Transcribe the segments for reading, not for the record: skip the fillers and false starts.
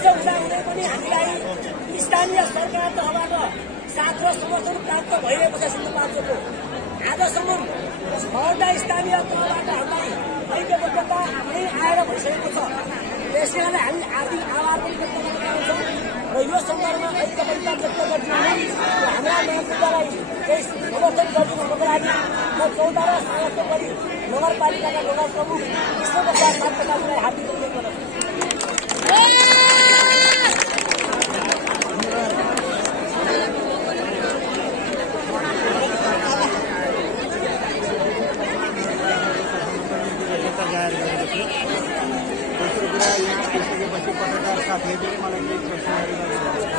त्यसो हुँदा हुँदै पनि हामीलाई स्थानीय सरकार तहबाट साथ र समर्थन प्राप्त भइरहेको छ सिन्धुपाल्चोकको। आजसम्म 6वटा स्थानीय तहबाट हामीलाई ऐक्यबद्धता नै आएर भइसकेको छ। त्यसैले हामी आर्थिक आभार पनि व्यक्त गर्न चाहन्छौँ र यो सन्दर्भमा ऐक्यबद्धता व्यक्त गर्छौँ। हाम्रा नेतृत्वलाई केही समर्थन गरिदिनुको लागि म 14 सदस्य गरी नगरपालिकाका नगर प्रमुख कृष्णप्रसाद सापकोटालाई हार्दिक अनुरोध गर्न चाहन्छु। पत्रकार साथीहरूले मलाई केही प्रश्नहरू गरिरहेको छ।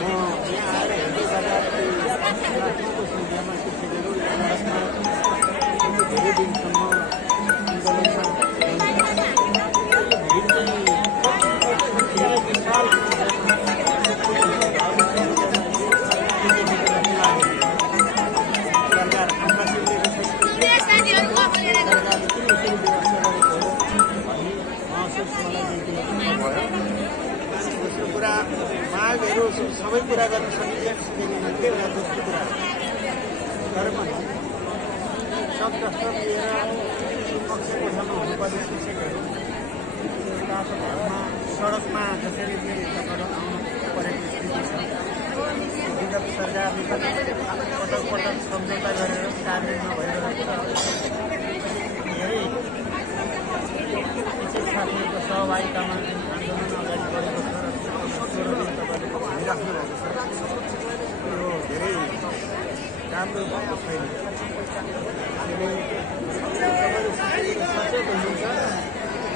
म यहाँ आएर हेर्दै गर्दा राष्ट्रको सङ्ख्यामा शिक्षकहरू धेरै दिनसम्म आन्दोलनमा भिड चाहिँ विशाल सरकार आश्वासन दिएको छ। दोस्रो कुरा मागहरू सबै कुरा गर्न सकिन्छ सकिँदैन के होला दोस्रो कुरा। तर पनि सबदस्त लिएर पक्ष कोठामा हुनुपर्ने शिक्षकहरू रातो घरमा सडकमा जसरी आउनु परेको स्थिति छ। विगत सरकारले पनि पटक पटक सम्झौता गरेर कार्यान्वयन नभइरहेको छ। धेरै शिक्षक साथीहरूको सहभागितामा आन्दोलन अगाडि बढेको छ र 16 दिन तपाईँले भनिराख्नु भएको छ। यो धेरै राम्रो भएको छैन। तपाईँहरू सचेत हुनुहुन्छ,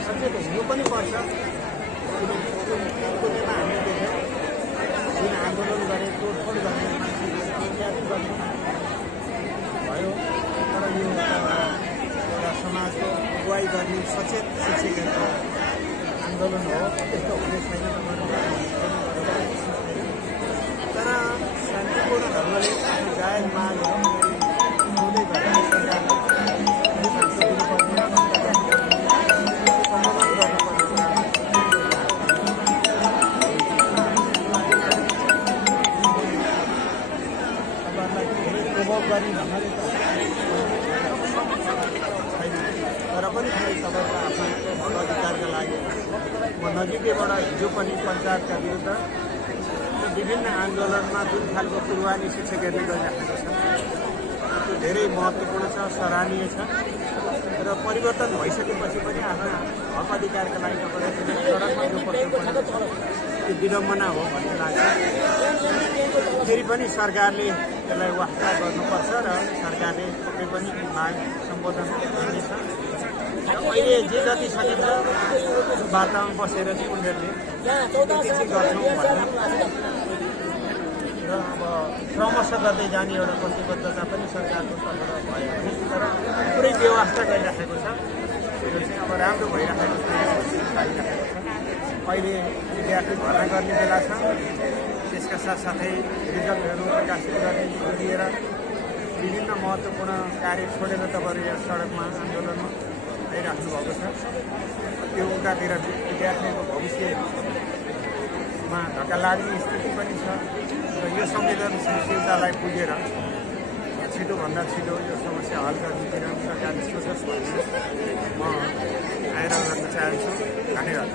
सचेत हुनु पनि पर्छ। कुनैमा हामीले देख्यौँ जुन आन्दोलन गरे तोडफोड गर्ने मान्छेले इत्यादि गर्ने भयो। तर यो एउटा समाजको अगुवाई गर्ने सचेत शिक्षकहरूको आन्दोलन हो, त्यस्तो हुने छैन। तर शान्तिपूर्ण ढङ्गले आफ्नो जायज मागहरू हुँदै गर्दा सरकारले दिनुपर्ने सम्बोधन गर्नुपर्ने कुरा तपाईँहरूलाई धेरै प्रभाव गर्ने ढङ्गले त छैन। तर पनि फेरि तपाईँको आफ्नो अधिकारका लागि म नजिकैबाट हिजो पनि पञ्चायतका विरुद्ध विभिन्न आन्दोलनमा जुन खालको कुरबानी शिक्षकहरूले गरिराखेको छ त्यो धेरै महत्त्वपूर्ण छ, सराहनीय छ। र परिवर्तन भइसकेपछि पनि आफ्नो हक अधिकारका लागि तपाईँले सडकमा जो पर्नुपर्ने त्यो विडम्बना हो भन्ने लाग्छ। फेरि पनि सरकारले यसलाई वास्ता गर्नुपर्छ र सरकारले पक्कै पनि माग सम्बोधन गर्नेछ। अहिले जे जति सकिन्छ वार्तामा बसेर चाहिँ उनीहरूले त्यति चाहिँ गर्छौँ भन्ने र अब क्रमशः गर्दै जाने एउटा प्रतिबद्धता पनि सरकारको तर्फबाट भयो भने तर पुरै व्यवस्था गरिराखेको छ। त्यो चाहिँ अब राम्रो भइराखेको छैन, पाइराखेको छ। अहिले विद्यार्थी भर्ना गर्ने बेला छ। त्यसका साथसाथै रिजल्टहरू प्रकाशित गर्ने लिएर विभिन्न महत्त्वपूर्ण कार्य छोडेर तपाईँहरू यहाँ सडकमा आन्दोलनमा आइराख्नु भएको छ। त्यो उतातिर विद्यार्थीहरूको भविष्यमा धक्का लाग्ने स्थिति पनि छ। र यो संवेदनशीलतालाई बुझेर छिटोभन्दा छिटो यो समस्या हल गर्नेतिर सरकारले सोचोस् भन्ने म आएर गर्न चाहन्छु। धन्यवाद।